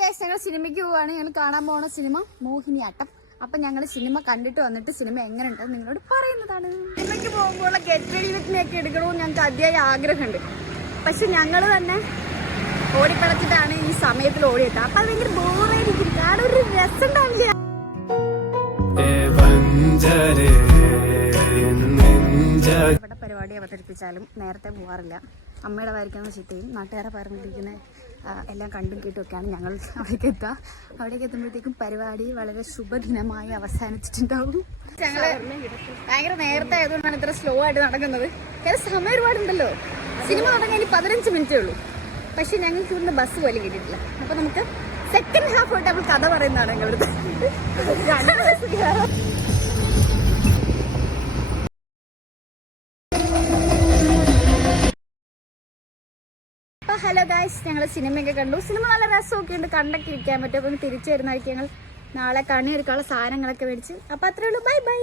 Guys ഞങ്ങൾ സിനിമയ്ക്ക് പോവാണ്. ഞങ്ങൾ കാണാൻ പോകുന്ന സിനിമ മോഹിനിയാട്ടം. അപ്പൊ ഞങ്ങൾ സിനിമ കണ്ടിട്ട് വന്നിട്ട് സിനിമ എങ്ങനെ ഉണ്ടെന്ന് നിങ്ങളോട് പറയുന്നതാണ്. സിനിമയ്ക്ക് പോകുമ്പോൾ ഗെറ്റ് റെഡി വിത്ത് മീ ഒക്കെ എടുക്കണമെന്ന് ഞങ്ങൾക്ക് അതിയായ ആഗ്രഹമുണ്ട്. പക്ഷെ ഞങ്ങൾ തന്നെ ഓടിക്കളച്ചിട്ടാണ് ഈ സമയത്തിൽ ഓടിയെത്തുക. അപ്പൊ അത് ഭയങ്കര ബോറായിരിക്കും. കാരണം ഒരു രസം ഉണ്ടാവില്ല. ഇവിടെ പരിപാടി അവതരിപ്പിച്ചാലും നേരത്തെ പോകാറില്ല. അമ്മയുടെ വായിക്കുന്ന ചിട്ടയും നാട്ടുകാരെ പറഞ്ഞിരിക്കുന്ന എല്ലാം കണ്ടും കേട്ടുമൊക്കെയാണ് ഞങ്ങൾ അവിടേക്ക് എത്തുക. അവിടേക്ക് എത്തുമ്പോഴത്തേക്കും പരിപാടി വളരെ ശുഭദിനമായി അവസാനിച്ചിട്ടുണ്ടാവും. ഞങ്ങള് ഭയങ്കര നേരത്തെ ആയതുകൊണ്ടാണ് ഇത്ര സ്ലോ ആയിട്ട് നടക്കുന്നത്. കാരണം സമയം ഒരുപാടുണ്ടല്ലോ. സിനിമ തുടങ്ങാൻ 15 മിനിറ്റേ ഉള്ളൂ. പക്ഷെ ഞങ്ങൾക്ക് ഇവിടുന്ന് ബസ് പോലും കിട്ടിയിട്ടില്ല. അപ്പൊ നമുക്ക് സെക്കൻഡ് ഹാഫ് തൊട്ട് നമ്മൾ കഥ പറയുന്നതാണ് ഞങ്ങളിവിടുത്തെ. ഹലോ ഗായ്സ്, ഞങ്ങൾ സിനിമയൊക്കെ കണ്ടു. സിനിമ നല്ല രസമൊക്കെ ഉണ്ട്, കണ്ടൊക്കെ ഇരിക്കാൻ പറ്റും. അപ്പം തിരിച്ചു വരുന്നതായിരിക്കും. ഞങ്ങൾ നാളെ കണി എടുക്കാനുള്ള സാധനങ്ങളൊക്കെ മേടിച്ച്. അപ്പം അത്രേ ഉള്ളൂ. Bye bye.